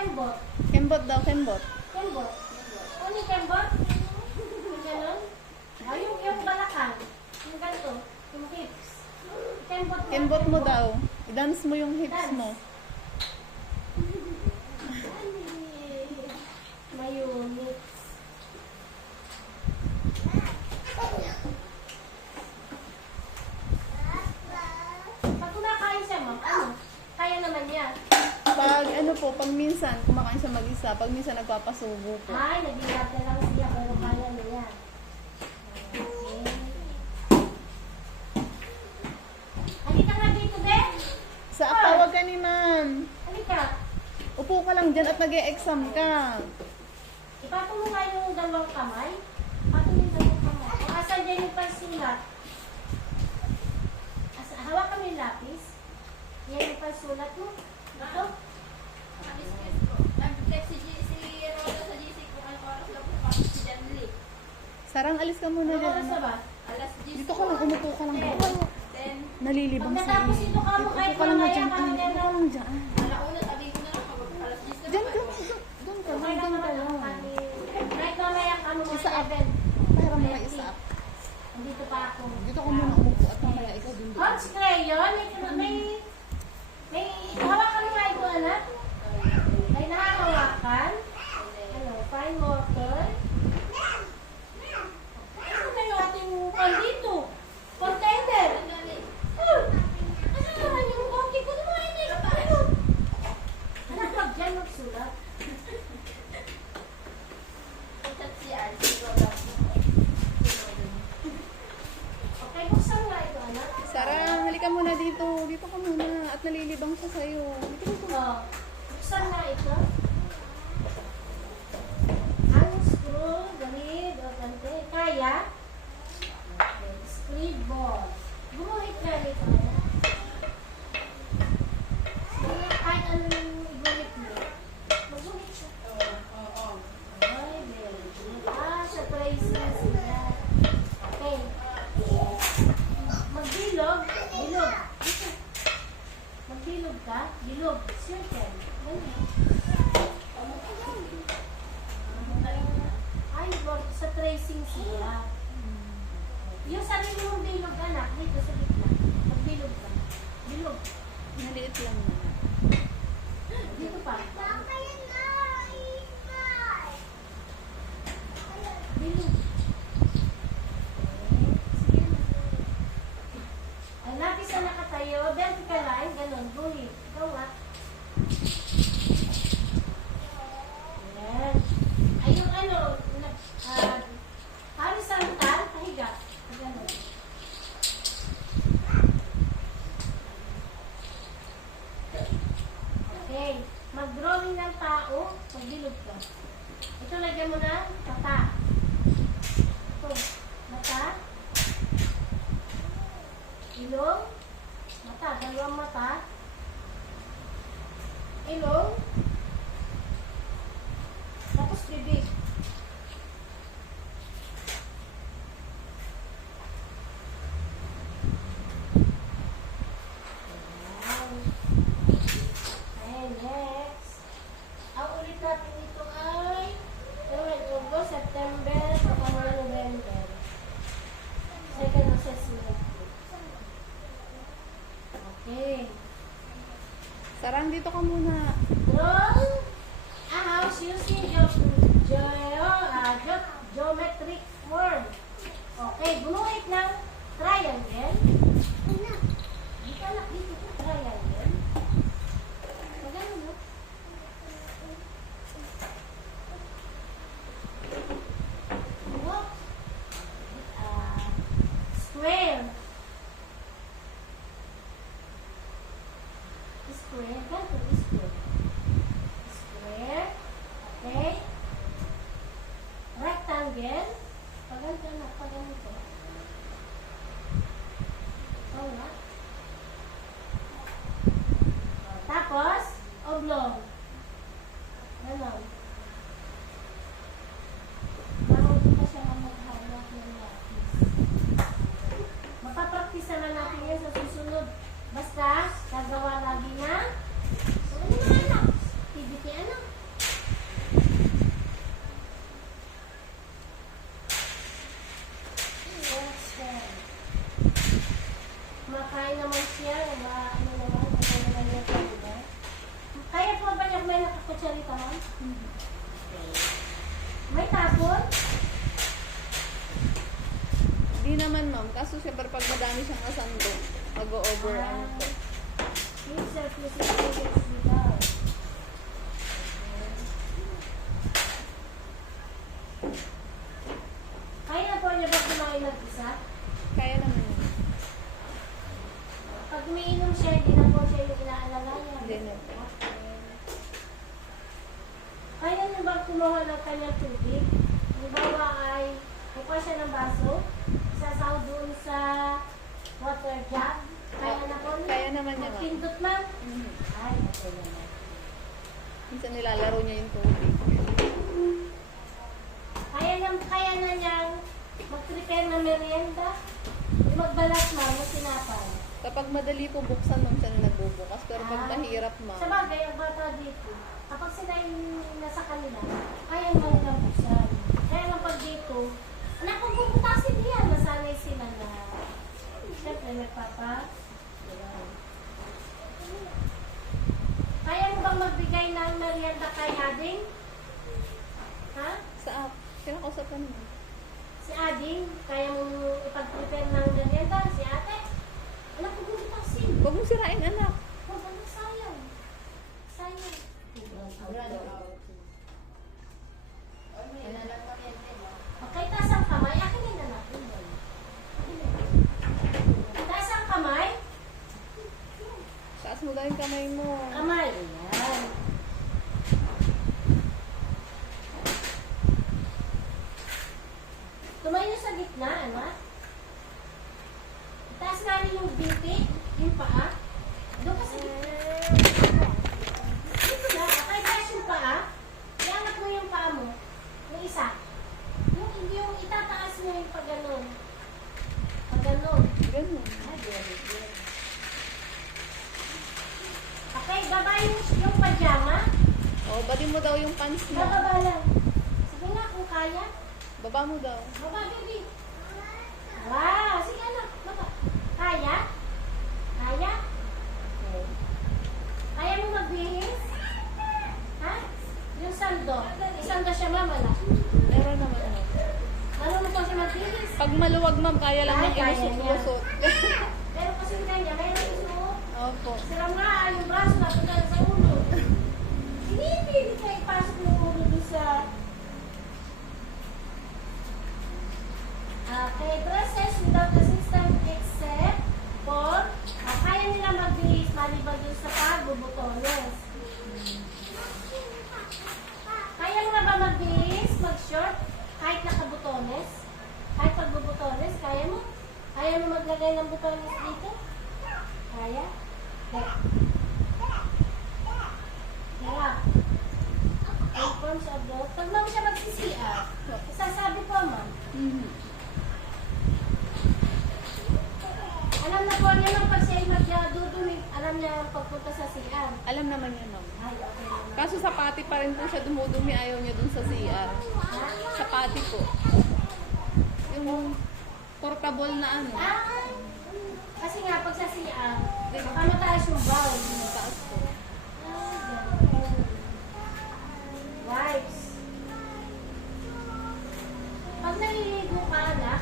Kembot. Kembot daw, kembot. Kembot. Ano yung kembot? Yung ganun? Yung balakang. Yung ganito. Yung hips. Kembot mo. Kembot mo daw. I-dance mo yung hips Dance. mo. Mayunit. Pag kumakain siya, ma'am, ano? Kaya naman niya. Pag ano po, pag minsan, kumakain siya mag-isa. Pag minsan nagpapasubo po. Ay, nag-iingat na lang siya, pero kaya niya. Okay. Halika nga dito, Ben. Sa tawag ka ni ma'am. Halika. Upo ka lang dyan at nag-e-exam ka. Ipatong mo nga yung dalawang kamay. Ipatong mo yung dalawang kamay. Kung asan dyan yung pansulat. Hawakan mo yung lapis. Yan yung pansulat mo. Ito. Sarang, alis ka muna Ano oras dyan. na ba? Dito ka lang, umupo ka lang. Nalilibang Pag sa natapos ito ka mo, kahit Upo ka lang mamaya dyan. ka Upo na ka lang dyan. Dyan ka, dyan ka, Okay lang dyan naman ka ang lang. kami. Kahit mamaya ka mo, Isa up. 7. Para mo lang isa up. Andito pa ako. Dito ka muna umupo at mamaya ikaw din doon. Hot crayon, may hawakan mo nga ito, anak. May nakahawakan. Ano, fine motor. Ano na yung ating pan dito? Container. Ano naman yung konti ko naman eh? Ano? Anak, wag dyan magsulat. Okay, buksan nga ito, anak. Sarang, halika muna dito. Dito ka muna at nalilibang siya sa'yo. Dito ka muna. Oh, buksan nga ito. Unscrew, ganit, o kante. Kaya? Okay, split ball. Gumuhit nga nito. Kahit ano yung iguhit mo. Maguhit siya. Ay, very good. Sa tracing sila. Okay. Magbilog. Bilog. Dito. Magbilog ka. Bilog. Circle. Ganyan. Ay, sa tracing sila. Yung sarili mong bilog, anak, dito sa gitna. Magbilog ka. Bilog. Maliit lang naman. Dito pa. Bilog. Ay, lapis na nakatayo. Vertical line. Ganon. Guhit. Ikaw nga. Ayan. Ay, yung ano, horizontal, pahiga. Ganon. Okay. Mag-drawing ng tao, magbilog ka. Ito, lagyan mo na mata. Ito, mata. Ilong. Mata, dalawang mata. Ilong. Tapos bibig. Ayan, next. Ang ulit natin ito ay August, September, October, November. Second assessment. Okay. Sarang, dito ka muna. Draw a house using geometric form. Okay, gumuhit ng triangle. Dito anak, dito triangle. Magano no? Square. Square. Ganito, square. Square. Okay. Rectangle. Pag ganito na, pag ganito. kutsarita, ma'am? May tapon? Di naman ma'am, kaso syempre pag madami siyang nasando, mag-over ano po. Please surface is without. Kaya na po niya ba kumain mag-isa? Kaya naman yun. Pag umiinom siya, hindi na po siya yung inaalala niya. Hindi na po. Kaya niyo ba kumuha ng kanyang tubig? Halimbawa ay kukuha siya ng baso, isasaw doon sa water jug. Kaya na po niya? Kaya naman niya ma'am. Magpindot man? Mhm. Ay, okay naman. Minsan nilalaro niya yung tubig. Kaya na niyang mag-prepare ng merienda. Yung magbalat ma'am, ng sinapay. Kapag madali po buksan ma'am siya na nagbubukas, pero pag mahirap Sa ma'am, bagay, ang bata dito, kapag sila yung nasa kanila, kaya mo nilang buksan. Kaya lang pag dito, anak kong bubutasin niya, nasanay sila na, siyempre nagpapa. Ayan. Kaya mo bang magbigay ng merienda kay Ading? Ha? sa app, kinakausapan mo. Si Ading, kaya mo ipag-prepare ng merienda? Si ate? Anak kong bubutasin. Huwag mong sirain anak. Huwag ano, sayang. Sayang. Okay, taas ang kamay. Akin na natin. Taas ang kamay. Taas mo daw yung kamay mo. Kamay. Ayan. Tumayo sa gitna, anak. Taas namin yung biti, yung paa. Doon ka sa gitna. Dito na. Okay, taas yung paa. Iangat mo yung paa mo. Yung isa. Yung itataas mo yung pag ganon. Pag ganon. Ganun. Ay, very good. Okay, baba yung pajama. O, bali mo daw yung pants mo. Bababa lang. Sige nga kung kaya. Baba mo daw. Baba, baby. Wow, sige anak. Baba. Kaya? Kaya? Okay. Kaya mo magbihis? Ha? Yung sando. Isando siya mama na. Meron naman ano. Marunong po siya magbihis. Pag maluwag ma'am, kaya lang Ay, yung kaya niya. ilusot-lusot. Pero kasi kanya, mayroon isuot. Opo. Sira nga, yung braso napunta sa ulo. Sinipilit ka ipasok yung ulo doon sa... Okay, dresses without assistance except for kaya nila magbihis maliban doon sa pagbubutones. Kaya mo nga ba magbihis, mag-short, kahit nakabutones? Kahit pagbubutones, kaya mo? Kaya mo maglagay ng butones dito? Kaya? Hirap. Informs of the... Pag ma'am siya magsisiya, isasabi ko ma'am. Mhm. Alam na po niya nung pag siya ay magdudumi, alam niya ang pagpunta sa CR. Alam naman yun ma'am. Ay, okay naman. Kaso sa pati pa rin po siya dumudumi, ayaw niya dun sa CR. Ha? Sa pati po. Yung portable na ano. Ah! Kasi nga, pag sa CR, baka mataas yung bowl. Taas po. Ah, ganun. Wipes. Pag naliligo ka, anak,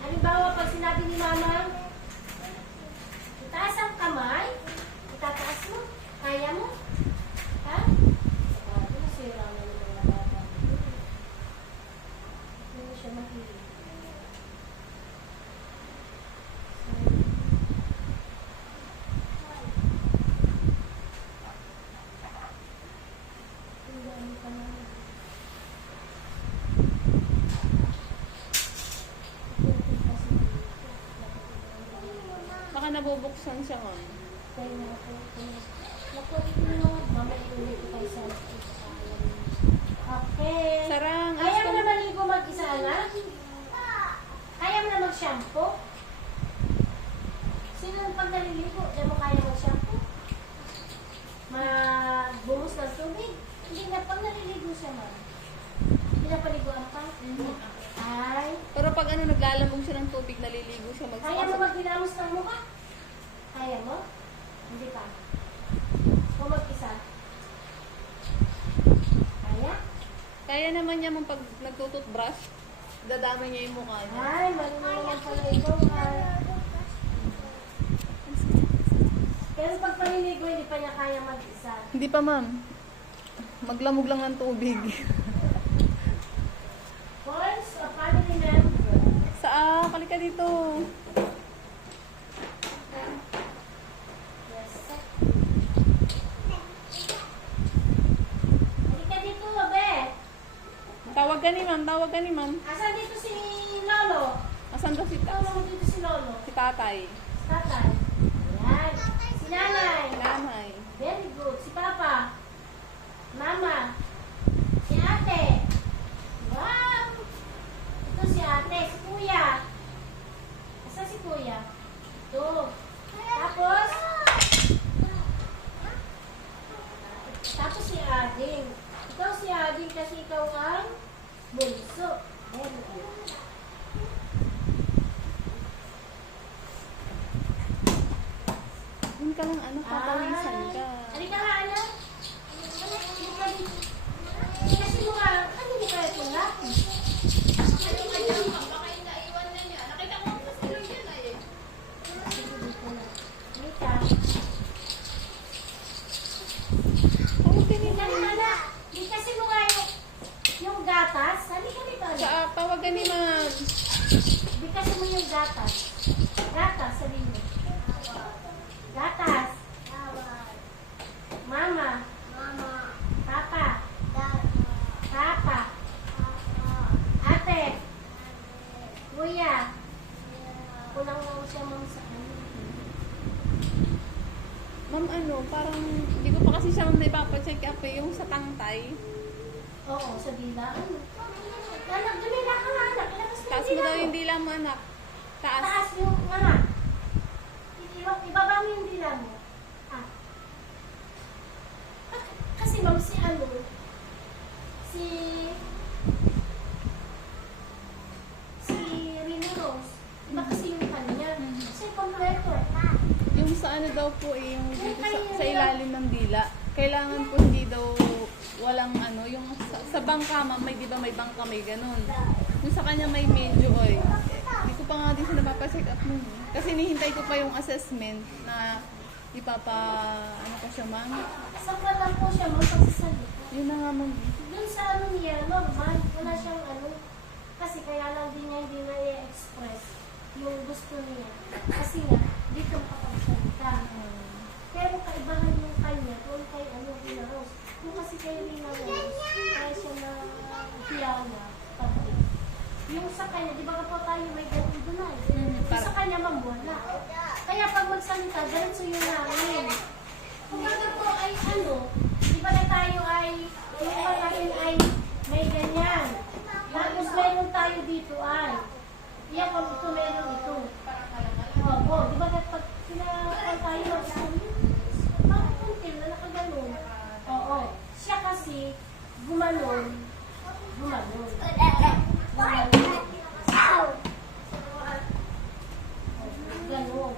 halimbawa, pag sinabi ni mama, itaas ang kamay, itataas mo, kaya mo? Ha? Sabi na sira mo yung mga bata. Hindi mo siya mahilig. Ang dami pa naman. Baka nabubuksan siya ma'am. Kaya na ako. Nakulit mo na. Mamaya ulit ko kayo sa okay. Sarang, Kaya mo gusto na maligo mag-isa, anak? Kaya mo na mag-shampoo? Sino pag naliligo, di mo kaya mag-shampoo? Magbumos ng tubig? Hindi na, pag naliligo siya, ma'am. Hindi na paliguan pa? Ay. Pero pag ano, naglalamog siya ng tubig, naliligo siya Kaya mo magdinamos ng mukha? Kaya mo? Hindi pa. Kung mag-isa? Kaya naman niya mong pag nagtututbrush, dadama niya yung mukha niya. Ay, marunong naman pala ikaw, ay. Pero pag paninigo, hindi pa niya kaya mag-isa. Hindi pa, ma'am. Maglamog lang ng tubig. Once a family member. Kalika dito. Yes. Halika dito, Abe. Tawag ka ni ma'am. Asan dito si Lolo? Asan daw si, Tawag dito si Lolo. si tatay? Tatay. Yan. Si Nanay. Nanay. Very good. Si Papa. Mama. Si Ate. Wow. Ito si Ate. Si Kuya. Asa si Kuya? Ito. Tapos si Ading. Ikaw si Ading kasi ikaw ang bunso. Very good. Yun ka lang, anak, papawisan ka. Halika nga, anak. Halika dito. Kasi mukha, hindi kaya tula. Halika. Tawag ka ni Halika ma'am. na, anak. Di kasi mukha yung gatas. Halika dito, anak. Tawag ka ni ma'am. Di kasi mo yung gatas. Gatas, sabihin mo. Gatas. Mama. Papa. Papa. Ate. Kuya. Kulang lang siya ma'am sa ano. Ma'am, parang, hindi ko pa kasi siya ma'am naipapacheck up eh, yung sa tangtay. Oo, sa dila. Ano? Anak, dumila ka nga, anak. Ilabas mo Taas mo daw yung dila mo, anak. Taas. Taas yung nga. Ibaba mo yung dila mo. Ah. Kasi ma'am, si Rino Rose, iba kasi yung kanya. Kasi kompleto eh. Yung sa ano daw po eh, yung dito sa ilalim ng dila. Kailangan po hindi daw walang yung sa bangka ma'am, may di ba may bangka may ganun. Yung sa kanya may medyo hindi ko pa nga din siya napapacheck up nun. Kasi nihintay ko pa yung assessment na pa siya ma'am. Sakla lang po siya magsasalita. Yun na nga ma'am. Dun sa niya, normal, wala siyang kasi kaya lang din niya hindi na i-express yung gusto niya. Kasi nga, dito makapagsalita. Pero kaibahan yung kanya, doon kay Rina Rose. Yung kasi kay Rina Rose, kaya siya na hiyala, pati. Yung sa kanya, di ba kapag tayo may ganun doon ay? Yung sa kanya, wala. Kaya pag magsalita, ganun yung namin. Kung ano po ay di ba na tayo ay, yung iba natin ay may ganyan. Tapos meron tayo dito ay, iyan pag ito meron ito. Opo, di ba pag pinakal tayo mag-sabi, bakit kuntil na nakaganon? Oo, siya kasi gumanon. Ganon.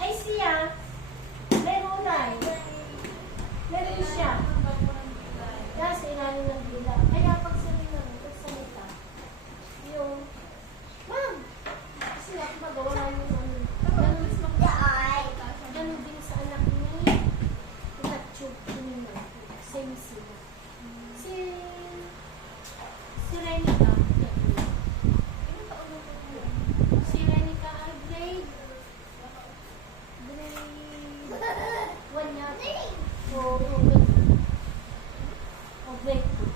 Ay siya, meron siya. Kasi ilalim ng dila. Kaya pag salita, yung, ma'am, kasi magawa namin ganun din sa anak ni Natchuk Nino. Same sila. Si Renica. Si Renica ay grade 1 yata. O grade 2.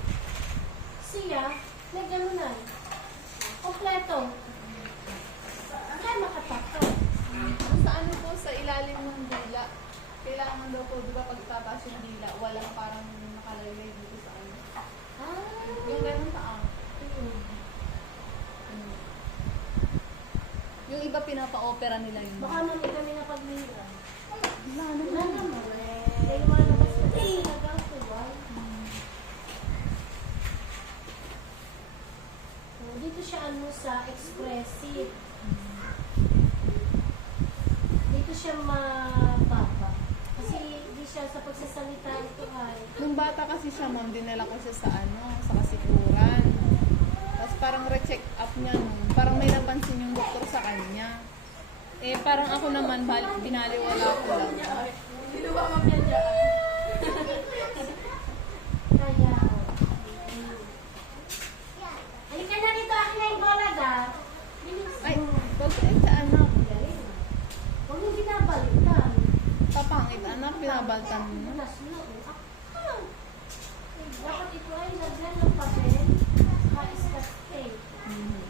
Siya, may ganunan. Kompleto. Kaya makatato. Sa ano po, sa ilalim ng dila, kailangan daw po, di ba pag itaas yung dila, walang parang nakalaylay dito sa ano. Yung ganun taang. Yung iba pinapa-opera nila yun. Baka mami kami na paglira. Wala Wala naman. naman. Kaya lumalabas na talagang tuwal. Dito siya sa expressive. Dito siya mababa. Kasi di siya sa pagsasalita ito ay Nung bata kasi siya, ma'am, dinala ko siya sa sa kasikuran. Tapos parang re-check up niya nung, parang may napansin yung doktor sa kanya. Eh, parang ako naman, binaliwala ko lang. Dito ba mapyan dyan? Kaya, halika na dito, akin na yung bola, da. Bilis Ay, mo. huwag ka sa anak. Huwag mo binabalikan. Papangit, anak, pinabaltan mo. Bulas na, ah. Dapat ito ay lagyan ng papel. Ka-iskas tape. Mhm.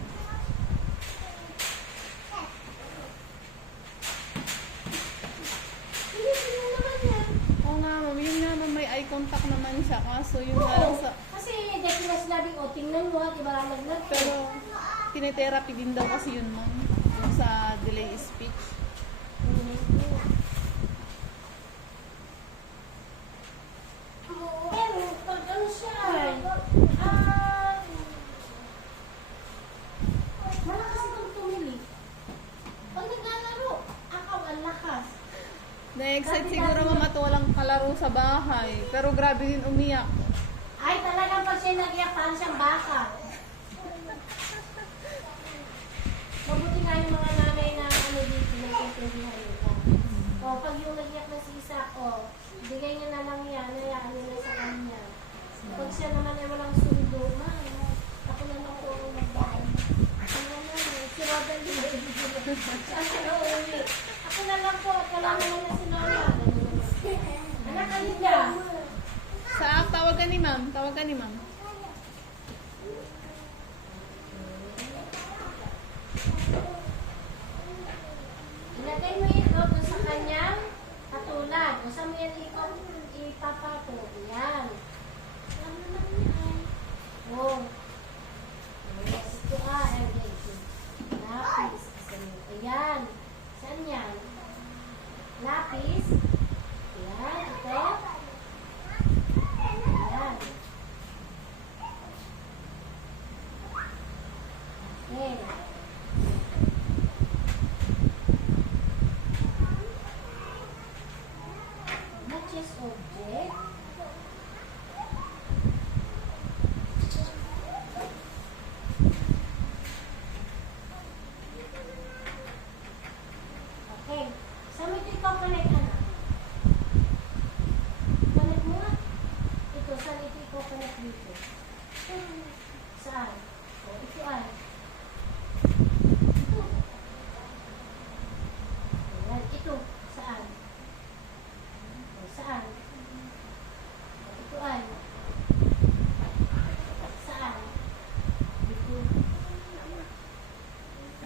Bilis mo naman yan. Oo nga, ma'am. Yun nga, ma'am, may eye contact naman siya. Kaso yun nga lang Oo. sa... Kasi dahil sinasabi ko, tingnan mo at iba lagnat. Pero, tinetherapy din daw kasi yun, ma'am. Yung sa delay speech. Pero, pag ano siya, malakas itong tumili. Pag naglalaro, akaw ang lakas. Na-excite siguro, ma'am, at walang kalaro sa bahay. Pero grabe din umiyak. Ay, talagang pag siya nag-iyak, parang siyang baka. Mabuti nga yung mga nanay na ano dito, nagsisindihan nila. O, pag yung nag-iyak na si Isa, bigay niya na lang yan, hayaan niya na sa kanya. Pag siya naman ay walang sundo, ako na lang po ang magbahay. Ano naman, si Robert din ay bibigyan. Siya na uwi. Ako na lang po, kailangan naman na si Lola. Anak, halika. Tawag ka ni ma'am. Tawag ka ni ma'am. Ilagay mo ito doon sa kanyang katulad. Kung saan mo yan ipapato. Yan. Alam mo naman yan. Oh. Yes, ito ito. Lapis. Ayan. Saan yan? Lapis. Ayan. Ito. Ayan. Okay. Matches object. Okay. Saan mo ito ikaw connect, anak? Connect mo nga. Ito, saan ito ikaw connect dito? Saan? O, ito ay. Ito. Ayan, ito. Saan? O, saan? O, ito ay. Saan? Dito.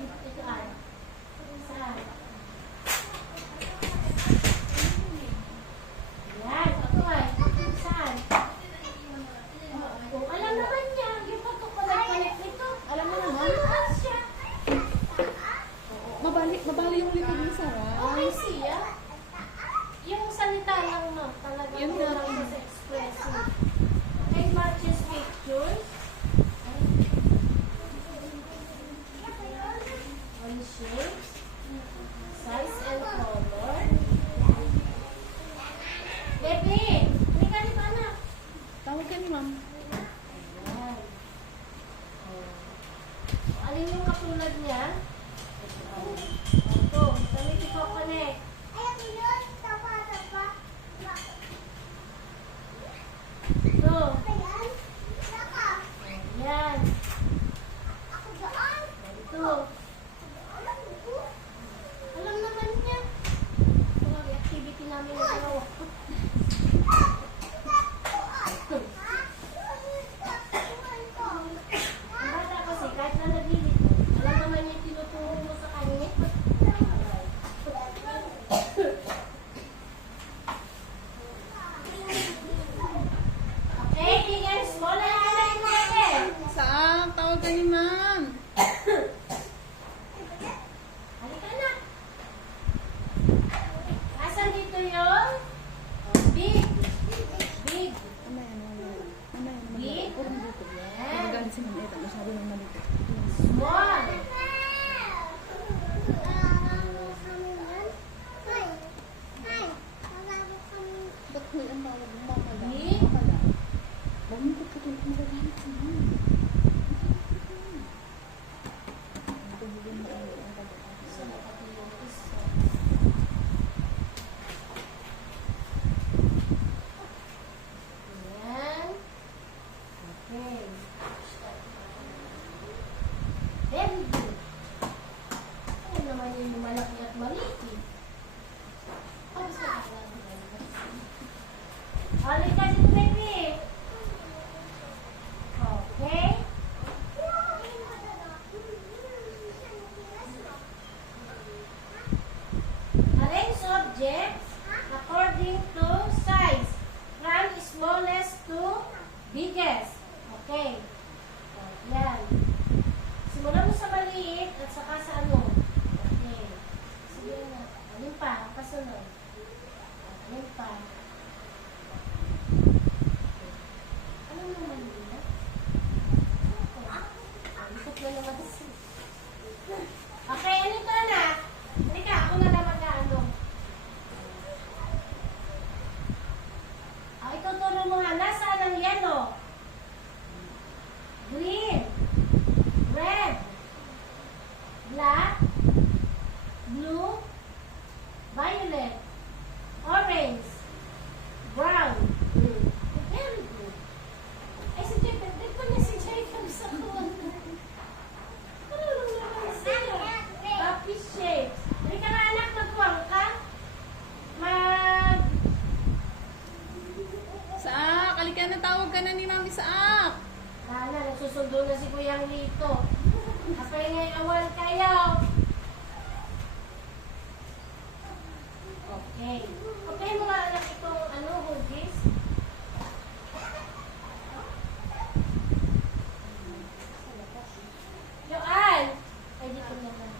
Ito ay. Saan? Yan, ito ay. Saan? Oh, alam naman niya. Yung pagkukulit-kulit nito. Alam mo naman. Ano siya? Mabali yung likod ni Sarah. Okay siya. Yung salita lang, no? Talagang Yun nga. kulang siya sa expressive. Okay, matches pictures. On shapes. Size and color. Bebe! Hindi ka dito, anak. Tawag ka ni ma'am. Ayan. Alin yung katulad niya? Ito. Saan ito connect? Ito. Ayan. Ito. Alam naman niya. Ito ang activity namin na dalawa. Ang bata kasi, kahit na naglilito, alam naman niya yung tinuturo mo sa kanya. Okay, big and small na yung natin. Saan? Tawag ka ni ma'am. Halika na. Asan dito yung big? Big. Mamaya, mamaya. Mamaya, Big? mamaya. Puro dito. Yan. Magalit si Ma'am Eta. Masyado nang malito. Small. Ba't may ang tawag mo? Mama lang. Big? Biggest. Okay. Yan. Simulan mo sa maliit at saka sa ano. Okay. Sige na. Alin pa? Kasunod. Alin pa? Ano naman yun? Ikot na naman si. Okay, ano ito anak? Halika, ako na lang mag-ano. Ituturo mo nga, nasaan ang yellow? Green, red, black, blue, violet, orange, brown. Very good. Ay, si Jacob, dito niya si Jacob sa kuwan. Ano naman siya? Happy shapes. Hindi ka nga anak, magkuwang ka? Saak, halika na, tawag ka na ni Mami Saak. Sana, nagsusundo na si Kuyang Lito. Kapag ngay awal kayo. Okay. Okay mo nga anak itong ano, hugis. Joan! Ay, dito naman.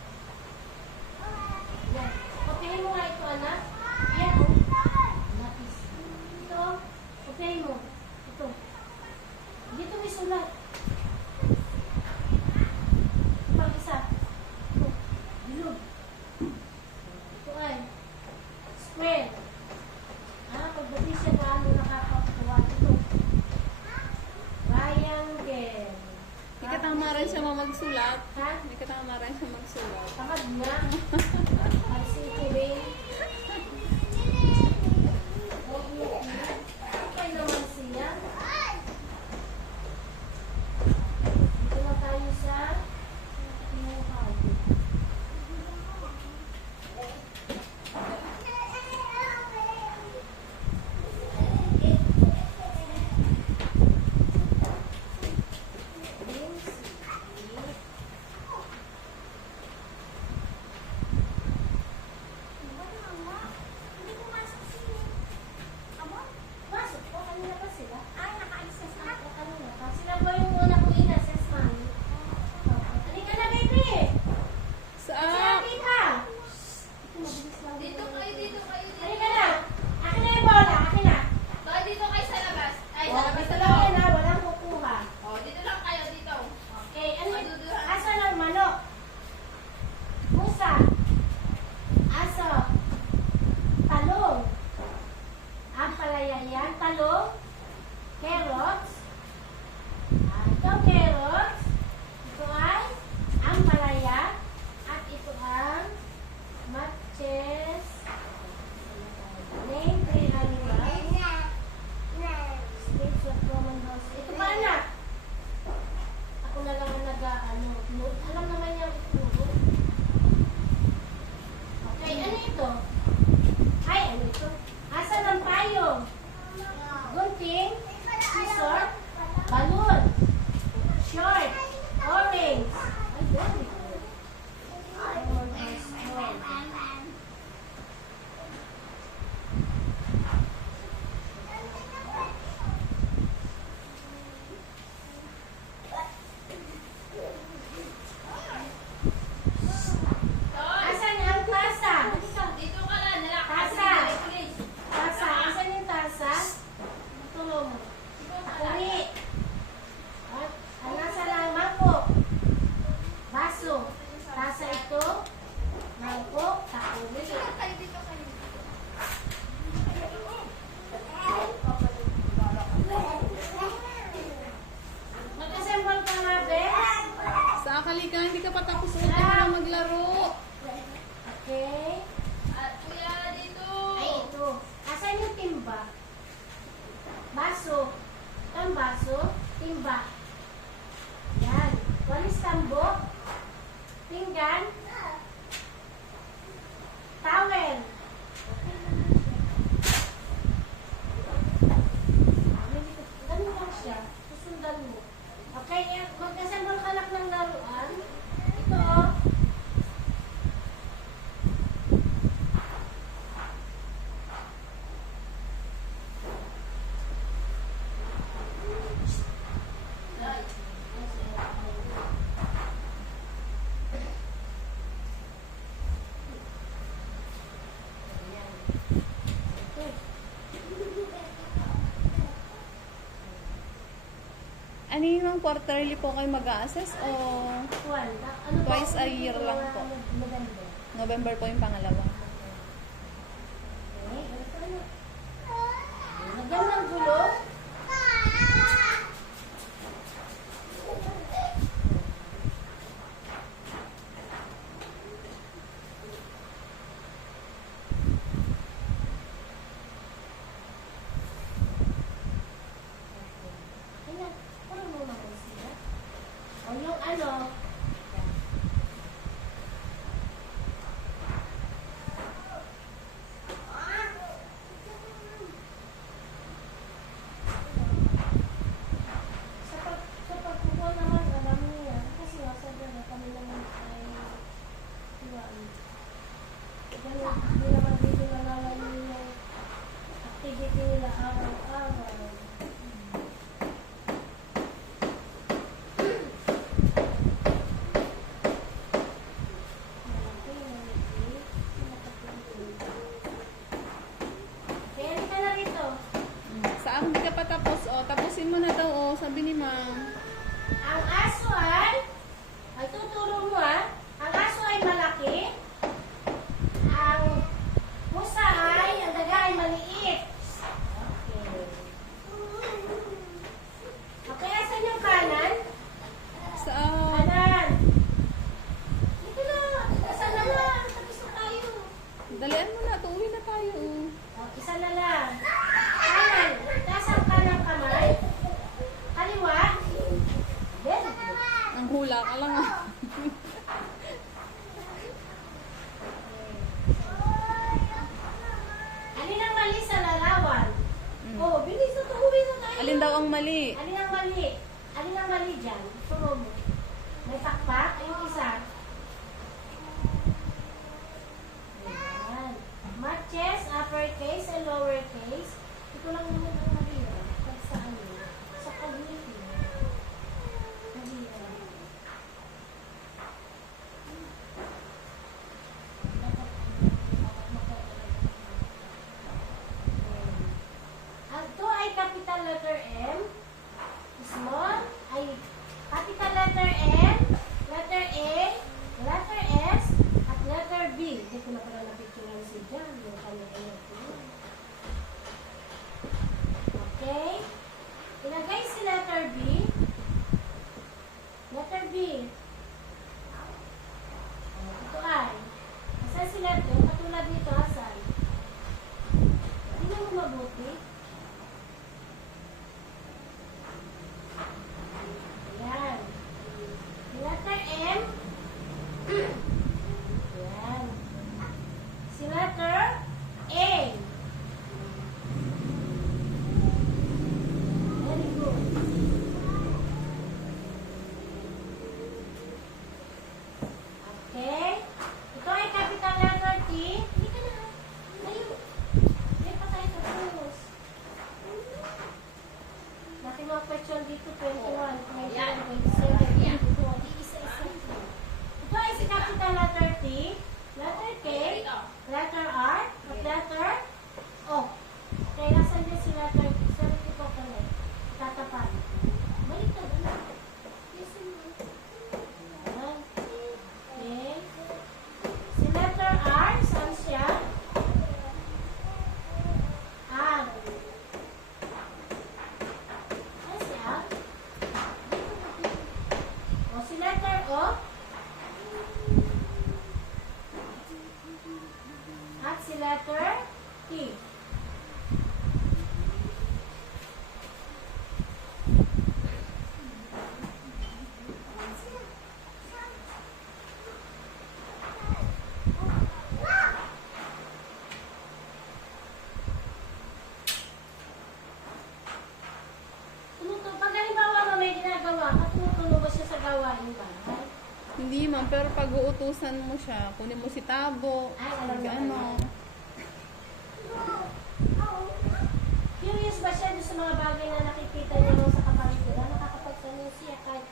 Yan. Okay mo nga ito anak. Yan. Lapis. Ito. Okay mo. Ito. Dito may sulat. Ito isa. Ito. Bilog. Ito ay square. Pagdating siya na ano nakakakuha. Ito. Triangle. Hindi ka tama rin siya magsulat. Ha? Hindi ka tama rin siya magsulat. Tamad na. Kasi ito eh. Okay naman siya. Dito na tayo sa pasok po. Kanina pa sila? Ay, naka-access na. Kanina pa. Sila po yung una kong in-assess, mami. Halika na, baby. Saak! Halika ka. Dito kayo, dito kayo, dito. Halika na. Akin na yung bola. Akin na. Baka dito kayo sa labas. Ay, sa labas Dito sa lang loob. yan ha. Walang kukuha. Oh, dito lang kayo, dito. Okay. Ano yun? Asan ang manok? Musa. Aso. Talong. Ampalaya yan. Talong. Carrots. Ito carrots. Ito ay ampalaya. At ito ang matches. Name 3 animals. States of common house. Ito pa anak. Ako na lang ang nag-ano. Alam naman niya ituro. Okay, ano ito? Ay, ano ito? Asan ang payong? Gunting? Scissor? Balloon? Short? Orange? Ay, very good. Common household. Asan ang tasa? Dito ka lang, nalak. Tasa. Tasa. Asan yung tasa? Tulong mo. Kuri. At nasa lang mangkok. Baso. Tasa ito. Mangkok. Takuri. Dito lang kayo, dito kayo. Mag-assemble ka nga, Bes. Saak, halika, hindi ka pa tapos ulit na maglaro. Okay. At kuya, dito. Ay, ito. Asan yung timba? Baso. Ito ang baso. Timba. Yan. Walis tambo. Pinggan. Towel. Ganun lang siya. Susundan mo. Okay, mag-assemble ka lang ng laruan. Ito, oh. Ano yun, ma'am? Quarterly po kayo mag-a-assess o Ano po, Twice a year lang po. November. November po yung pangalawa? Okay, ano? Lagyan ng gulong. Ayan, parang mo naman sila. O yung ano, sa pagkukuha naman, alam niyo yan, kasi nga sabi na kami naman ay, iwan. Ganun, hindi naman dito nalalaman yung activity nila araw-araw. Kaya halika na rito. Sa akin di ka pa tapos, o. Tapusin mo na daw, o. Sabi ni ma'am. Ang aso ay tuturo mo ang aso ay malaki, ang pusa ang daga ay maliit. Okay. Okay, asan yung kanan? Sa, Kanan. Dito na, isa na lang, tapos na tayo. dalian mo na, tuwi na tayo, o. Isa na lang. Kanan, taas ang kanang kamay. Kaliwa. Then, Ang hula ka lang, ah. alin ang mali sa larawan? Mm. Oh, bilis na tuwi na tayo. Alin daw ang mali? Alin ang mali? Alin ang mali dyan? Turo mo. May pakpak? Yung isa. Ayan. Matches, uppercase and lowercase. Ito lang naman ang mali. Pag sa ano? Sa cognitive. Mali. Ang to ay capital letter M. Small ay capital letter N, letter A, letter S, at letter B. Hindi ko na pala napicturean si John. Yung kanya okay? Ilagay si letter B. Letter B. Ito ay. Asan si letter? Katulad nito, asan? Hindi mo mabuti. Ayan. Letter M. Ayan. Si letter A. Very good. Okay. Ito ay capital letter T. Hindi ka na. Ayun. Hindi pa tayo tapos. Natin mga question dito, 21, 27, 28, isa-isa. Ito ay si capital letter T, letter K, letter R, at letter O. Okay, nasan din si letter T? Sorry, ito ka na. Tatapan. Balik ka na. Listen mo. Ayan. Okay. Si letter R, saan siya? R. Ay, siya? O, si letter O. At si letter T. Pag halimbawa na may ginagawa ka, tumutulong ba siya sa gawain bahay? Hindi, ma'am. Pero pag uutusan mo siya, kunin mo si Tabo. Ay, alam na Ano. Curious ba siya doon sa mga bagay na nakikita niya sa kapaligiran? Nakakapagtanong siya kahit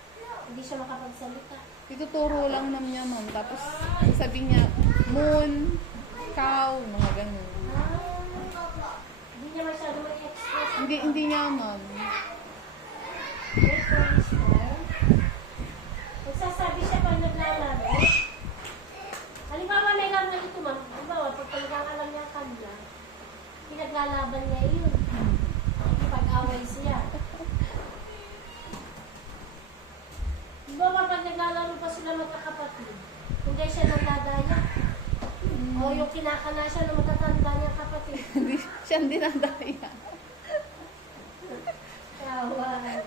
hindi siya makapagsalita. Ituturo lang naman niya, ma'am. Tapos, sabi niya, moon, cow, mga ganun. Hindi niya masyado mag-express. Hindi niya, ma'am. Very curious nanay siya. Di ba kapag naglalaro pa sila magkakapatid, hindi siya nagdadaya. O yung kinakana siya na matatanda niyang kapatid. Hindi siya dinadaya. Kawan.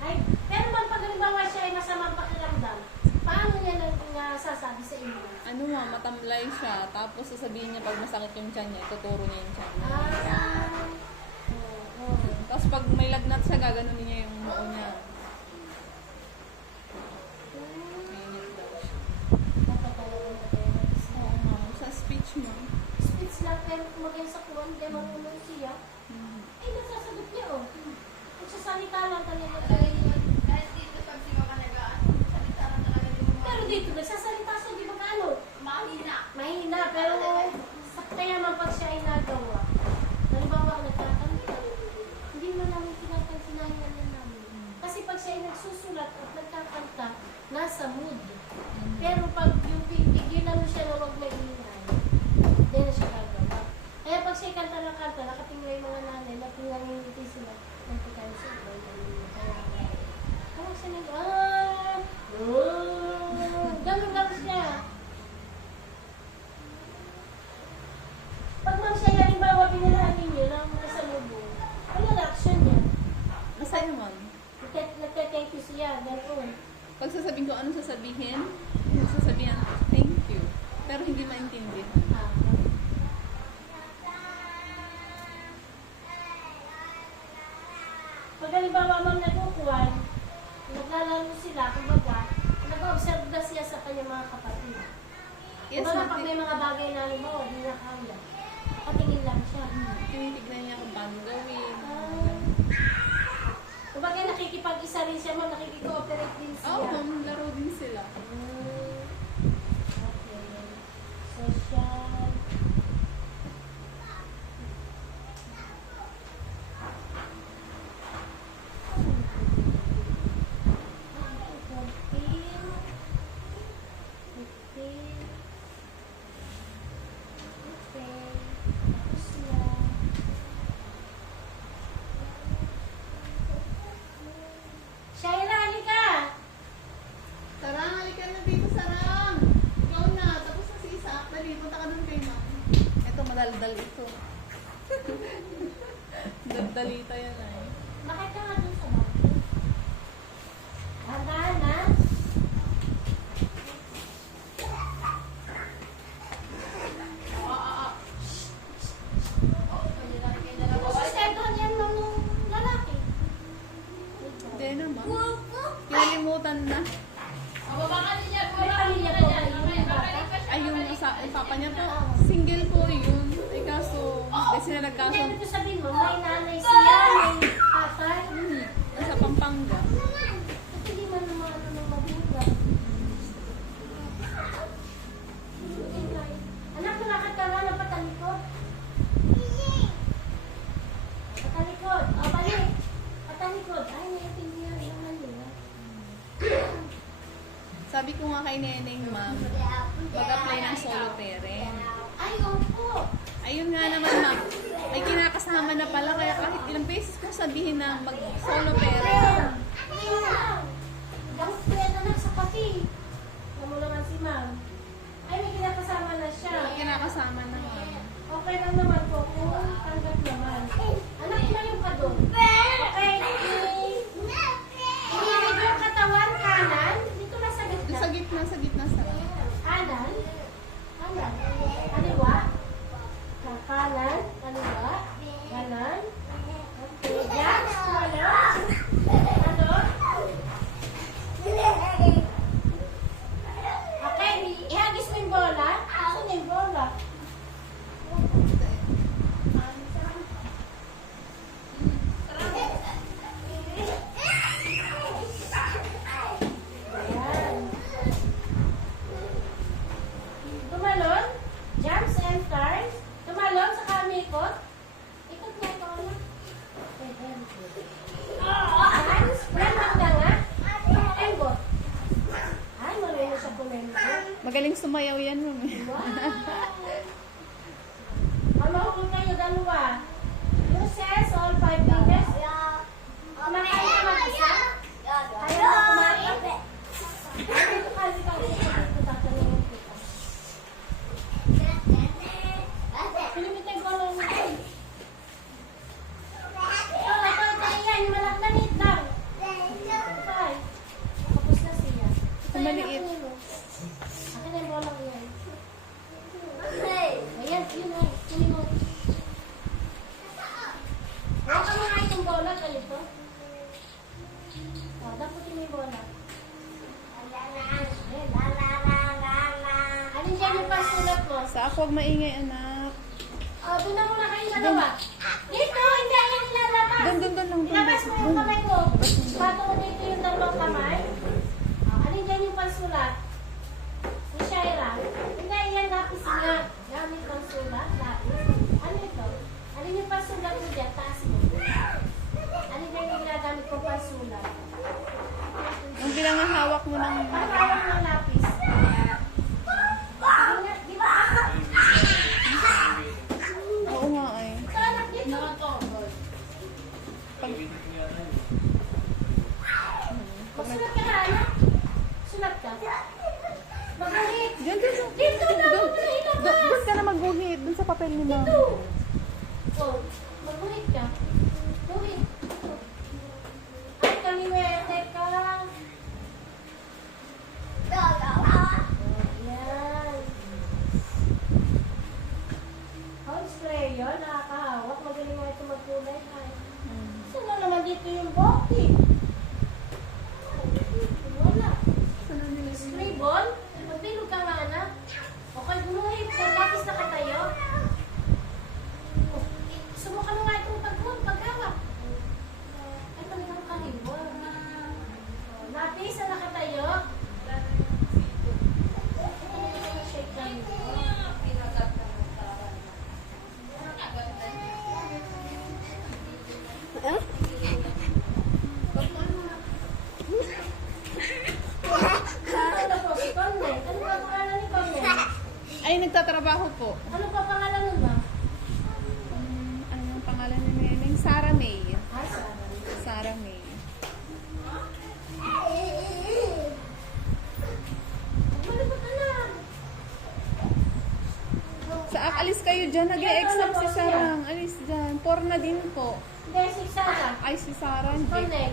Ay, pero pag halimbawa siya ay masamang pakiramdam, paano niya nasasabi sa inyo? Ano nga, matamlay siya. Tapos sasabihin niya pag masakit yung tiyan niya, tuturo niya yung tiyan niya. Ah, oo. Tapos pag may lagnat siya, gaganunin niya yung noo niya. Mainit daw siya. Dapat talaga na-therapist na. Oo, ma'am. Sa speech mo. Speech lang, pero kung maging sa kuwan, di marunong siya. Ay, nasasagot niya, oh. Kung sa salita lang talaga. Kahit dito pag sino ka salita na talaga din mo. Pero dito, nagsasalita siya, di ba kaano? Mahina. Mahina, pero sakta naman pag siya ay nagawa. Halimbawa, nagkakanta. Hindi mo namin kinakansinahan na namin. Kasi pag siya ay nagsusulat at nagkakanta, nasa mood. Pero pag yung pigilan mo siya na huwag maingay, hindi na siya gagawa. Kaya pag siya kanta ng kanta, nakatingin yung mga nanay, napingangingiti sila. Nagkakain siya, iba yung kaya. Parang siya ganun lang siya. Pag man siya halimbawa pinalagin niyo ng nasa lubong, ano reaction niya? Masaya, ma'am. Nagte-thank you siya, gano'n. Pag sasabihin ko anong sasabihin, sasabihin, thank you. Pero hindi maintindihan. Ah. Pag halimbawa ma'am nagkukuhan, naglalaro sila, kumbaga, nag-observe na siya sa kanyang mga kapatid. Yes, Kumbaga pag ma'am. may mga bagay na halimbawa, hindi na kaya, nakatingin lang siya. Tinitignan niya kung paano gawin. Kumbaga nakikipag-isa rin siya, ma'am, nakikikooperate din siya. Oo, ma'am. Laro din sila. Okay. Social. Shaira, halika! Sarang, halika na dito, Sarang. Ikaw na. Tapos na si Isaac. Dali, punta ka dun kay ma'am. Ito, madaldal ito. Daldalita yan ay. Bakit ka nga dun sa bahay? Dahan-dahan, ha? Sustentuhan yan ng lalaki. Hindi naman. Kinalimutan na. Baba ka niya. May pamilya po ba yun? Ay, yung papa niya po, single po yun. Ay, kaso, hindi sila Hindi, nagkaso. ito sabihin mo, may nanay siya, may tatay. Sa Pampanga. At hindi man naman ano ng magulang. Anak, lakad ka nga na patalikod. Patalikod. O, balik. Patalikod. Ay, naiintindihan naman nila. Sabi ko nga kay Neneng, ma'am, mag-apply ng solo parent. Ay, opo. Ayun nga naman, ma'am. May kinakasama na pala, kaya kahit ilang beses kong sabihin na mag-solo parent. Ang sweat anak sa pati. Alam mo naman si ma'am. Ay, may kinakasama na siya. May kinakasama na, ma'am. Okay lang naman po kung tanggap naman. Anak, tumayo ka doon. Okay. Ihilig yung katawan, kanan. Dito na sa gitna. Sa gitna, sa. Kanan. Kanan. Kaliwa. Kanan. Kaliwa. Kanan. Okay. Yan. Tumayo. Ano? Okay. Ihagis mo yung bola. Saan yung bola? Ayan. Tumalon. Jumps and turns. Tumalon sa kamikot. Ikot nga ito, anak. Hands. Spread lang nga. Embot. Ay, marunong siya kumento. Magaling sumayaw yan, ma'am. Wow! Mamahukul kayo dalawa. Uses all 5 fingers. huwag maingay, anak. Doon na muna kayo dalawa. Dito, hindi yan ilalabas. Doon lang. Ilabas mo yung kamay mo. Pato ko dito yung dalawang kamay. Alin dyan yung pansulat? Ni Shaira. Hindi, yan lapis nga. Gamit pansulat, lapis. Ano ito? Alin yung pansulat mo dyan? Taas mo. Alin dyan yung ginagamit kong pansulat? Yung pinangahawak mo ng... Parang hawak ng lapis. Sige nga, di ba? Oo nga ay. Ito, anak dito. Pag... Magsulat ka na, anak. Sulat ka. Magalit. Diyan. Dito na, huwag mo na ilabas. Doon ka na magguhit. Doon sa papel ni ma'am. Dito. Oh, magbuhit ka. Buhit. Ay, kaliwete ka. Yan. House sprayer, nakakahawak. Magaling nga ito magkulay. Ay. Saan na naman dito yung bote? Wala. Spray ball? Magbilog ka nga na. Okay, bumuhit ka. Lapis na katayo. Subukan mo nga itong paghawak. Ay, talagang kaliwa. Lapis na nakatayo. Shake kaliwa. Ano po, si Conne? Ano ba ang pangalan ni Conne? Ay, nagtatrabaho po. Ano pa pangalan nun ba? Ano ang pangalan ni Neneng? Sarah May. Ay, Sarah. Sarah May. Malibot ka na. Alis kayo dyan. Nag-e-exam si Sarah. Alis dyan. 4 na din po. Hindi, si Sarah. Ay, si Sarah. Conne.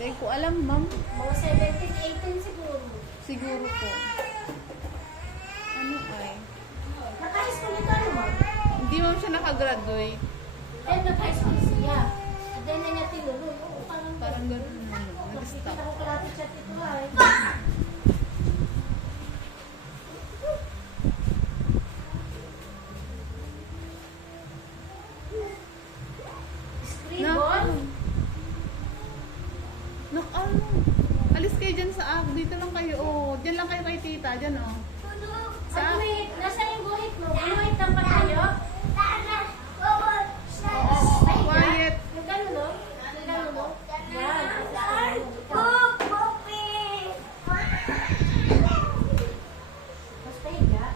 Hindi ko alam, ma'am. Mga 17, 18 siguro. Siguro po. Ano ay? Naka-high school ito, ano mo? Hindi ma'am siya nakagraduate. Then, nag-high school siya. Then, na niya tinuloy. Oo, Parang gano'n naman. Nakikita Nag-stop. ko kalati chat ito ay. Scribble? Ano? Alis kayo dyan sa ak. Dito lang kayo. Oh. Dyan lang kayo kay tita. Dyan oh. Sa guhit. Nasa yung guhit mo? Guhit lang pa tayo? Ay, Quiet. yung gano'n, no? Yung gano'n, no? Yan. Basta higa.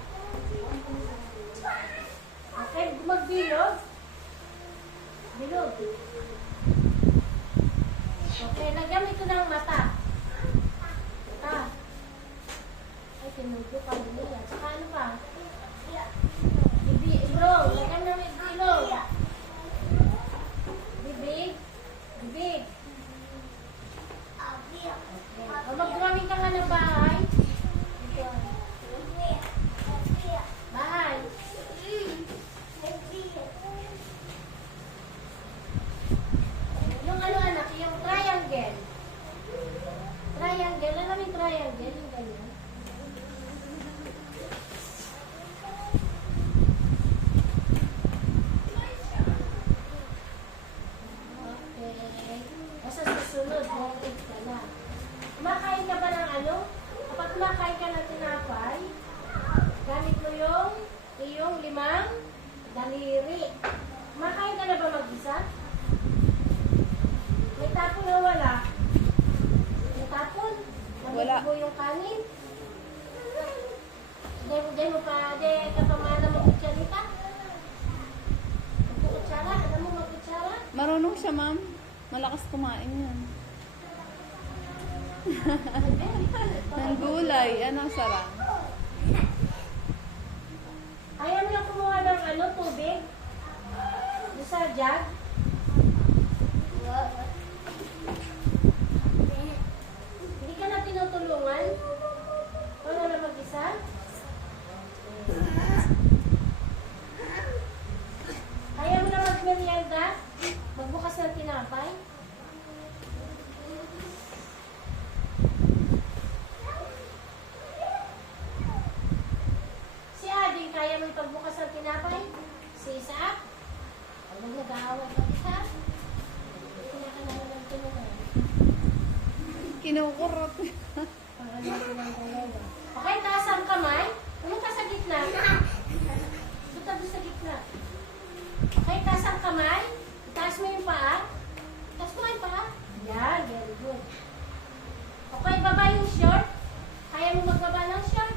Okay, magbilog. Bilog. Okay, lagyan ito ng mata. Mata. Ay, tinugo pa rin niya. Saka ano pa? Ilong. Lagyan ng ilong. Bibig. Bibig. Okay. O, mag-drawing ka nga ng bahay. Ito. Bahay. Yung ano anak, yung triangle. Triangle, alam mo yung triangle, yung ganyan. Okay. Basta susunod, nakikit ka na. Kumakain ka ba ng ano? Kapag kumakain ka ng tinapay, gamit mo yung iyong 5 daliri. Kumakain ka na ba mag-isa? May tapon na wala? May tapon? Wala. Nabubo yung kanin? Diyan mo pa, diyan ka pa mana mag-kutsarita? Mag-kutsara? Alam mo mag-kutsara? Marunong siya, ma'am. Malakas kumain yan. Ng gulay. Ano, Sarah? Ayaw mo na kumuha ng ano, tubig? Doon sa jug? Hindi ka na tinutulungan? Wala na mag-isa? Ayaw mo na mag-merienda? Magbukas ng tinapay? Si Ading, kaya mo pagbukas Kinukurot. Para natin ang dalawa. Okay, taas ang kamay. Ano ka sa gitna? Punta doon sa gitna. Okay, taas ang kamay. Taas mo yung paa. Taas mo yung paa. Yan, very good. Okay, baba yung short. Kaya mo magbaba ng short?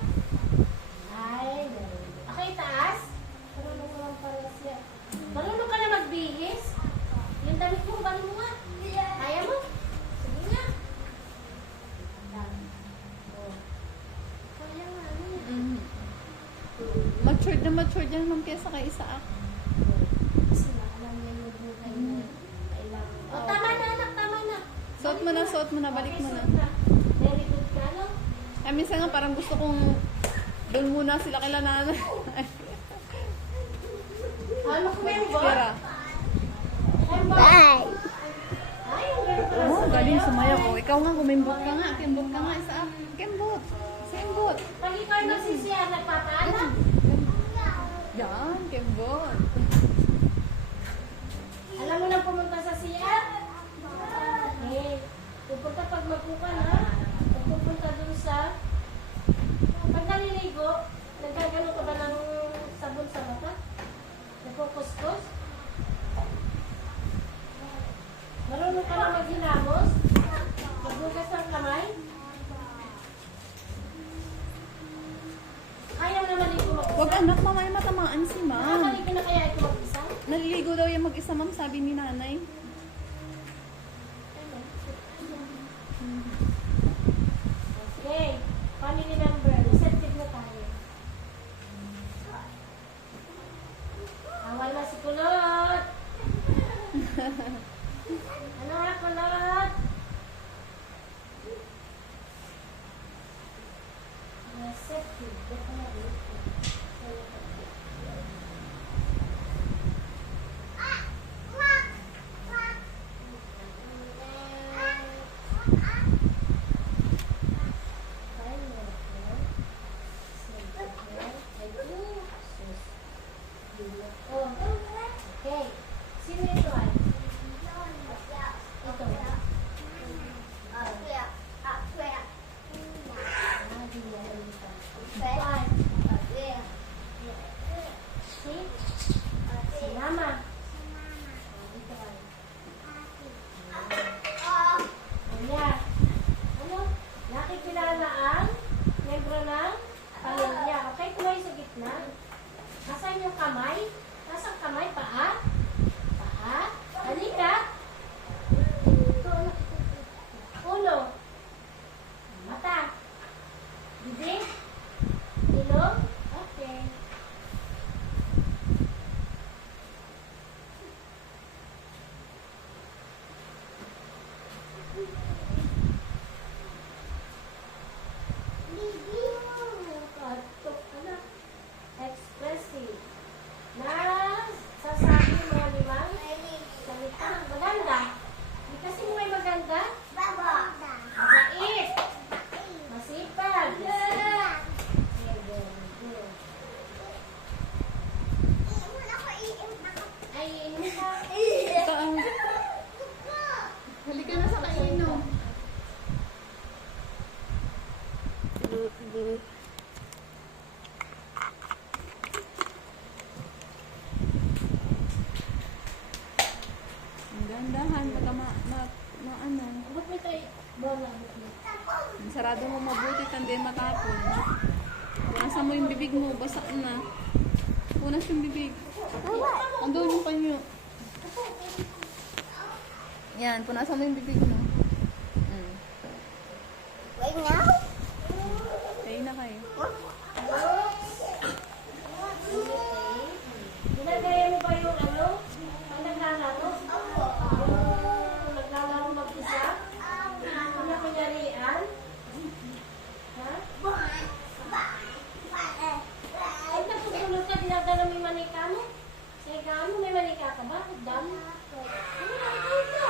Ay, very good. Okay, taas. Marunong ko lang pala siya. Marunong ka na magbihis? Yung damit mo, balik mo nga. Kaya mo? Sige nga. Oh. Kaya nga, ano yan? Mm. Matured yan naman kesa kay Isaac. Kasi alam niya yung buhay na kailangan. O, tama na anak, tama na. Suot mo na, balik mo na. Okay, suot Very good ka, no? Eh, minsan nga parang gusto kong doon muna sila kila nanay. Ano ko member? Kira. Member? Ay, ang galing pala Oh, sumayaw. galing sumayaw ko. Ikaw nga, kumimbot ka nga. Kimbot ka nga, Isaac. Kimbot. Simbot. Pag ikaw ay magsisiya, nagpapaalam. Yan, kimbot. Alam mo na pumunta sa siya? Eh, pupunta pag mapukan, ha? Pag pupunta dun sa... Pag naliligo, nagkagano ka ba ng sabon sa mata? Nagkukuskus? Marunong ka na maghilamos? Maghugas ng kamay? Ayaw na maligo mag-isa? Wag anak, mamaya matamaan si ma'am. Nakakaligo na kaya ito mag-isa? Naliligo daw yung mag-isa, ma'am, sabi ni nanay. Okay. Family member. Receptive na tayo. Awal na si Kulot. Ano nga, Kulot? Receptive. Dito na dito. Oh, okay. Sino ito ay? Ito. Ah, di mo alam ito. Ito ay. Si Mama. Ito ay. Ayan. Ano? Nakikilala ang membro ng pamilya. Okay, kumain sa gitna. Nasaan yung kamay? Nasaan kamay? Paa? Paa? Halika. Ito, ano? Ulo. Mata. Bibig. Ilong. Okay. Katok, anak. Expressive. Na sasabi mga limang salita. Maganda. Hindi kasi mo ay maganda. Mabait. Masipag. Ay, ini ka. Ito ang... Halika na sa kainom. Ang gandahan, baka ano. Ba't may tayo? Bola. Sarado mo mabuti, tandi matapon. Punasan mo yung bibig mo, basak na. Punas yung bibig. Andun yung panyo. Yan, punasan mo yung bibig mo. Kayo na kayo. Ginagaya mo ba yung ano? Ang naglalaro? Yung naglalaro mag-isa? Yung nakunyarian? Ha? Ay, natutulog ka, dinadala mo yung manika mo? Sa higaan mo, may manika ka ba? Dami? Ano na, ikaw ito?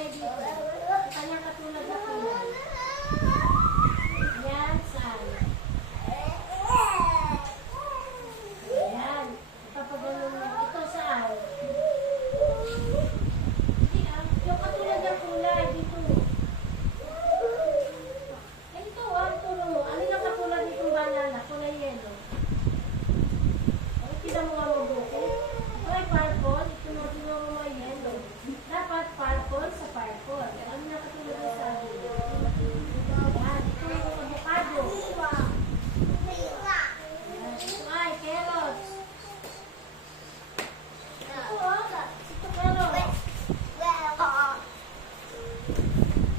kulay dito. Kanyang katulad na kulay. Yan, saan? Ayan. Ipapagano'n mo. Ito saan? Hindi ah. Yung katulad ng kulay dito. Eh, ito ah. Turo mo. Ano yung katulad nitong banana? Kulay yellow. Ay, kita mo nga mabuti. Ito ay purple. Ito mo mo yellow. Dapat purple sa purple. Ano yung katulad ng sabi? Ayan. Ito yung avocado. Ayan. Ito ay carrots. Ito oh. Ito carrots.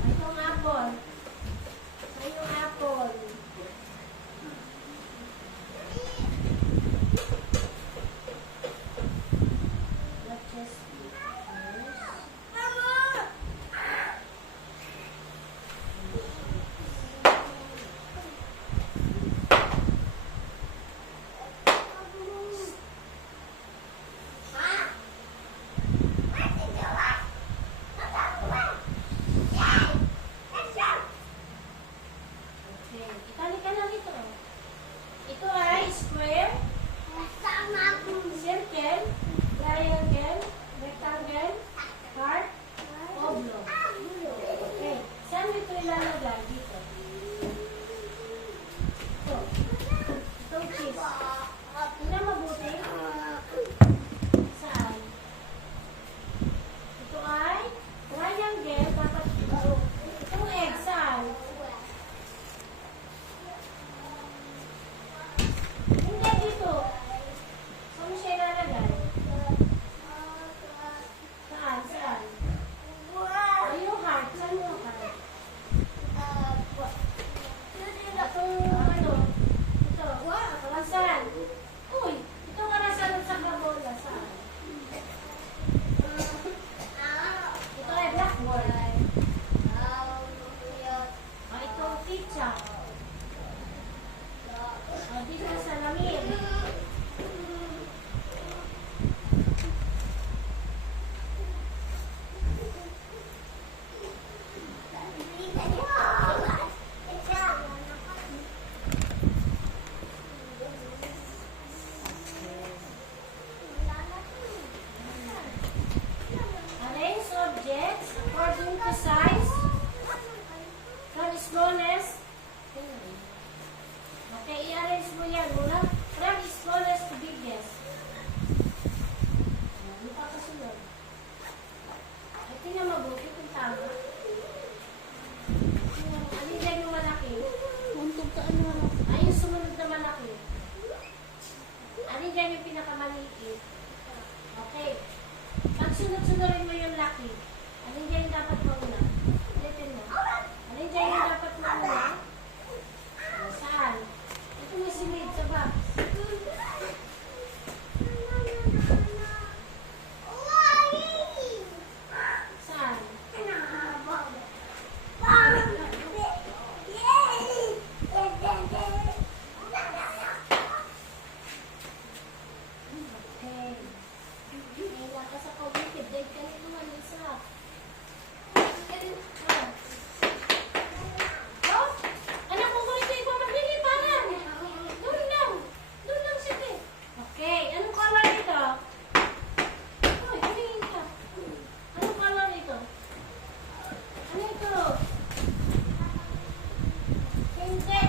Itong apple. Ito yung apple. Let's just eat this. Okay, itali ka lang ito. Ito ay square, circle, triangle, rectangle, heart, oblong. Okay, saan ito ilalagay dito? Ito. Itong cheese. Tingnan mabuti. Saan? Ito ay triangle, dapat ito. Itong egg, saan? Hindi dito. Saan siya ilalagay? Saan? Saan? Ay, yung heart. Saan yung heart? Itong ano? Ito. Karasan. Uy! Ito karasan sa kabola. Saan? Ito ay blackboard. Ito teacher. Dito sa lamin. Arrange objects according to size from smallest. Okay, i-arrange mo yan muna from smallest to biggest. Hindi pa kasunod. Ay, tingnan mabuti kung tama. Alin dyan yung malaki? Untog ka ano ano. Ay, yung sumunod na malaki. Alin dyan yung pinakamaliit? Okay. Pag sunod-sunurin mo yung laki, alin dyan yung dapat mauna? Ulitin mo. Alin dyan yung dapat mauna? Saan? Ito may silid sa box. Saan? Okay. Ngayon ka sa COVID, dahil ka nito malisa. Oh, anak ko gusto ikaw magbili parang. Doon lang. Doon lang sige. Okay, anong color ito? Hoy, tumingin ka. Anong color ito? Ano ito? Hindi.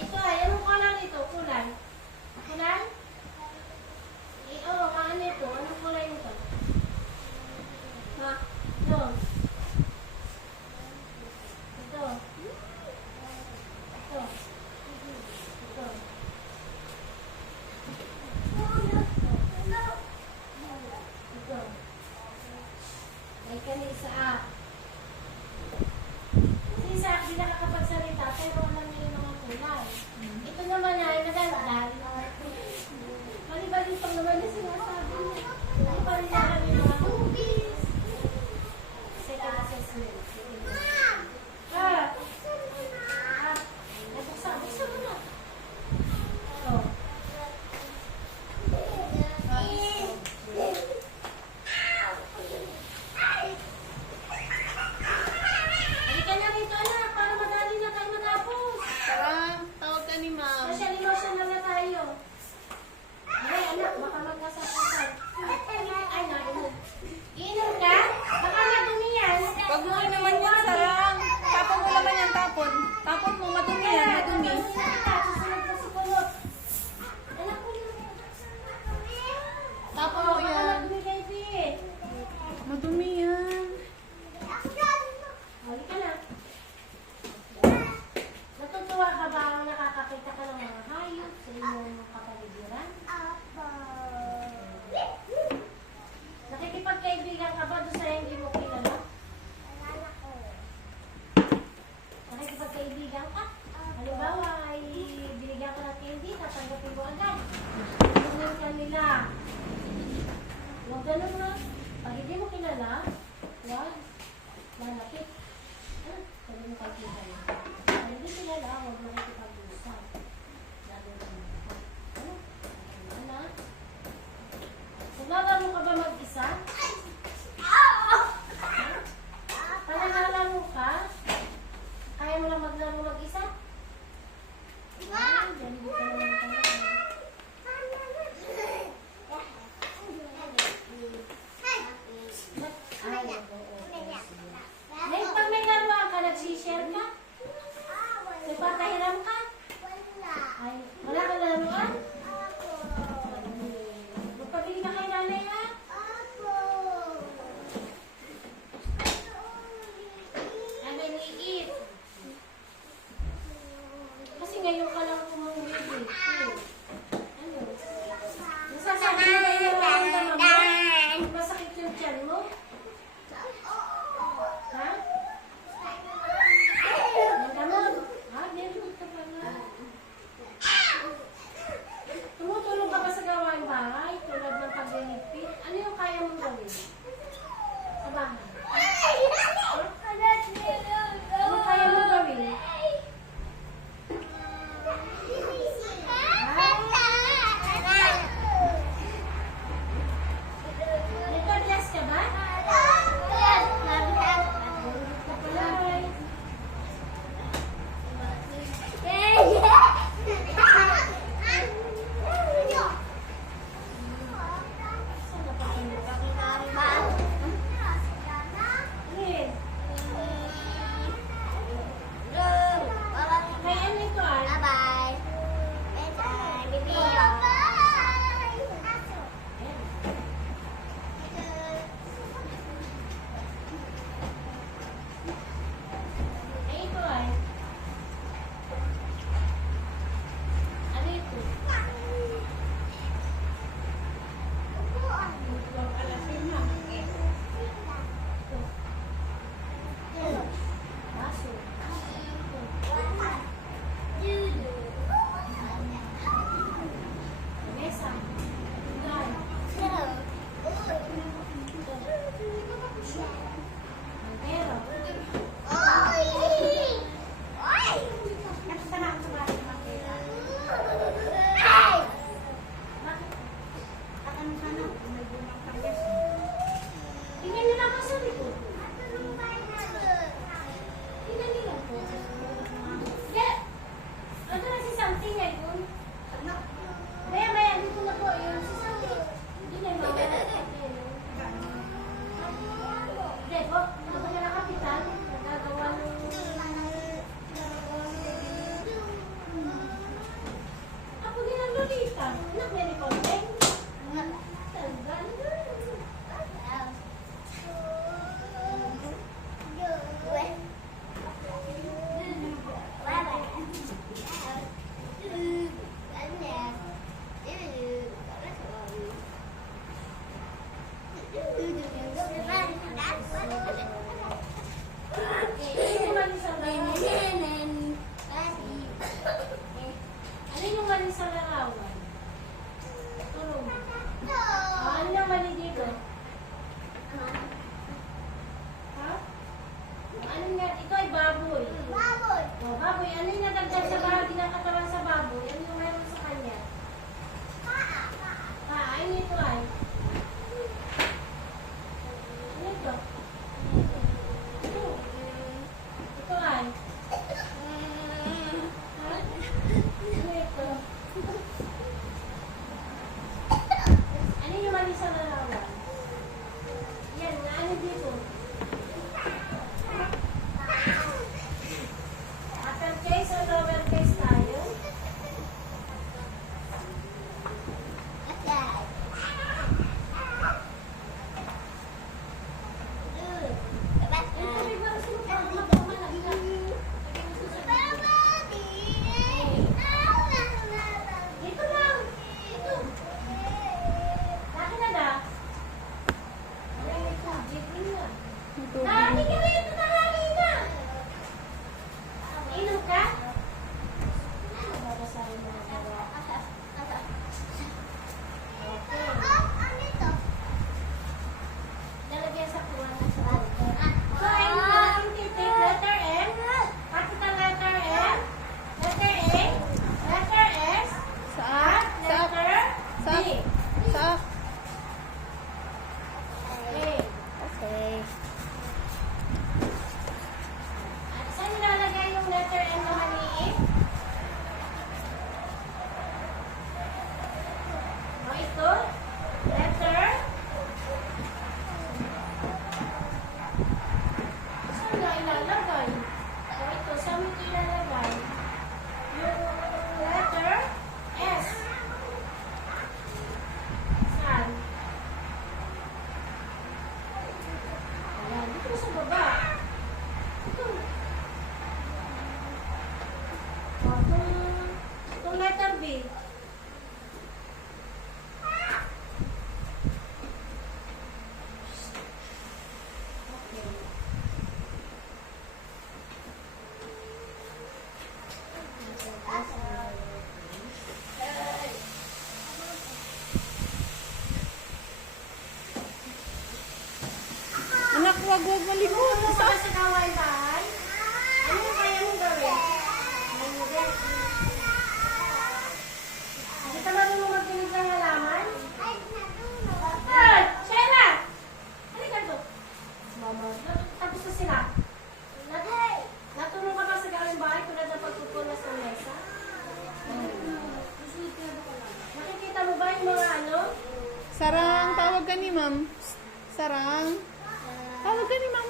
Ito ay, anong color ito? Kulay? Kulay? Oo, ano ito? Anong kulay nito? Ha? Ito. Ito. Ito. Ito. Ito. May kanisa ah. Si Isaac, di nakakapagsalita, pero alam niya yung mga kulay. Ito naman ay nadaldal. Bali-balitang naman na sinasabi niya. Hindi pa rin alam yung mga movies. Second assessment. Ah! Ah! Nabuksan mo na. Oh. Pag mo naman yan, sarang. Tapon mo naman yan, tapon. Tapon mo, madumi yan, madumi. Susunod ka sa kulot. Anak ko yun. Tapon mo yan. Anak mo, baby. Madumi yan. Hali ka na. Natutuwa ka ba ang nakakakita ka ng mga hayop sa iyong kapaligiran? Nakikipagkaibigan ka ba doon sa hindi mo kilala? Nakikipagkaibigan ka? Halimbawa ay binigyan ka ng candy, tatanggapin mo agad. Ganun ka nila. Huwag ganun na. Pag hindi mo kilala, huwag malapit. Sabi mo kaibigan yun. Pag hindi kilala, huwag nakikipag-usap. Lalo na ano? Ano? Naglalaro ka ba mag-isa? Panagalaro ka? Kaya mo lang maglaro mag-isa? Diyan mo ka naman talaga. Ay, oo. Ngayon, pag may laruan ka, nagsishare ka? Nagpapahiram ka? Ay, wala ka laruan? Magpabili ka kay nanay, ha? Ay, may liit. Kasi ngayon ka lang pumuwi dito. Ano? Nasasabi na kayo yung ramdaman mo? Masakit yung tiyan mo? Ha? Nagdamag? Ha? Meron ka pala. Tumutulong ka ba sa gawain bahay? Tulad ng pagliligpit? Ano yung kaya mong gawin? Sa bahay? Ano kaya mong gawin? Nagka-class ka ba? Kapalay. Saan ka pa? Alin? Kay ano ito, ah? Ay, ito, ay. Ano ito? Huwag alasin na. Baso. Mesa. Tugan. Mantero. Tingnan nila ako sa likod. Tingnan nila po. Yeah. Ano na si Something ngayon? Maya, dito na po yun. Si Something. Hindi na yung mga hindi po. Ano ba na kapital? Nagagawa ng... Ako din ang Lolita. Anak niya ni Conteng. Tanggal. Ano yung mali sa larawan? Ano yung mali sa larawan? Turo mo. Ano yung mali dito? Ha? Ano nga? Ito ay baboy. O, baboy. Ano yung nadagdag sa bahagi ng katawan sa baboy? Ano yung meron sa kanya? Ano ito ay? Ano ito? Ito ay? Ha? Ano ito? Ano yung mali sa larawan? Yan, ano dito? ilalagay. O ito, saan mo ito ilalagay? Yung letter S. Saan? Ayan, dito sa baba. Ito. O, itong letter B. Anak, wag malikot. Kung sa sa gawain bahay, ano yung kaya mong gawin? Hindi ka marunong magdinig ng halaman? Ay! Shayla! Halika to. Mama, tapos na sila. Natulong ka ba sa gawain bahay tulad ng pagpupunas ng mesa? Nakikita mo ba yung mga ano? Sarang, tawag ka ni ma'am. Sarang. Tawag ka ni ma'am.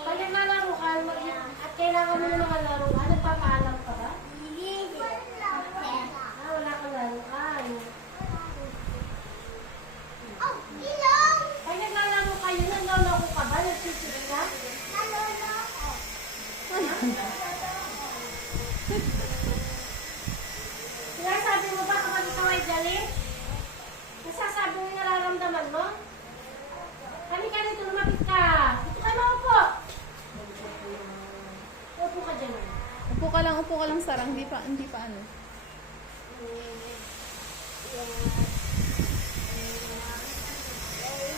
Pag naglalaro ka at kailangan mo ng mga laruan, nagpapaalam ka ba? Wala kang laruan. Pag naglalaro kayo, naglalaro ka ba? Nagsisit ka? Sinasabi mo ba kapag ikaw ay galit? Nasasabi mo yung nararamdaman mo? Kami ka rito, lumapit ka. Dito ka maupo. Upo ka dyan. Upo ka lang, Sarang. Hindi pa ano.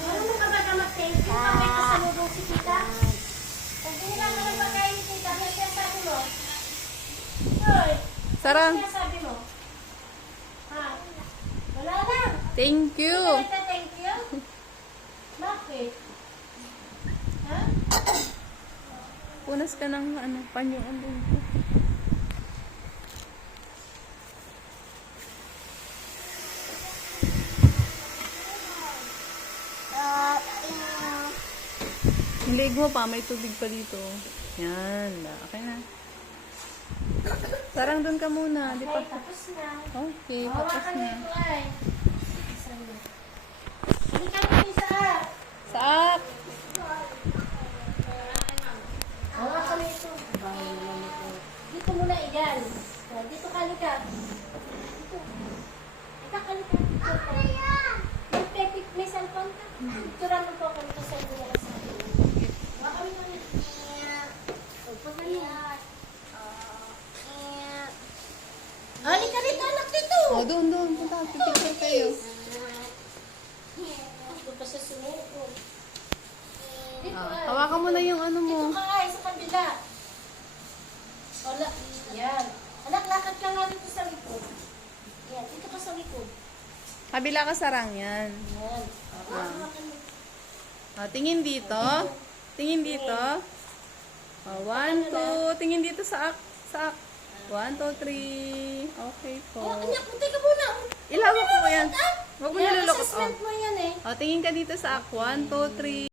Marunong ka ba na mag-thank you? Kapag kasalubong si tita? Pag binila ka ng pagkain ni tita, ano sinasabi mo? Hoy! Sarang. Ano sinasabi mo? Ha? Wala lang. Thank you. Thank you. Bakit? Ha? Punas ka ng ano, panyo. Leg mo pa, may tubig pa dito. Yan, okay na. Sarang doon ka muna, di pa? Okay, tapos na. Okay, Hawa tapos ka na na. ito ay. Hindi ka mo isa. Saak! Hawa ka na ito. Dito muna iyan. Dito ka lika. Dito. Ika ka lika. May cellphone ka? Picturean mo po ako nito sa inyo kasi. Hawa kami kami. Pag ganyan. Halika rito, anak dito. O, doon. Punta, pipicture kayo. Dito pa sa sumuko. Dito ay. Hawakan mo na yung ano mo. Dito ka ay, sa kabila. Wala. Yan. Anak, lakad ka nga dito sa likod. Yan, dito ka sa likod. Kabila ka, Sarang, yan. Yan. O, tingin dito. Tingin dito. O, 1, 2. Tingin dito sa ak. 1, 2, 3. Okay po. Oh, anak, puntay ka muna. Ilawak mo yan. Huwag mo Yan, nilulukot. assessment mo yan eh. O, tingin ka dito sa ak. 1, 2, 3.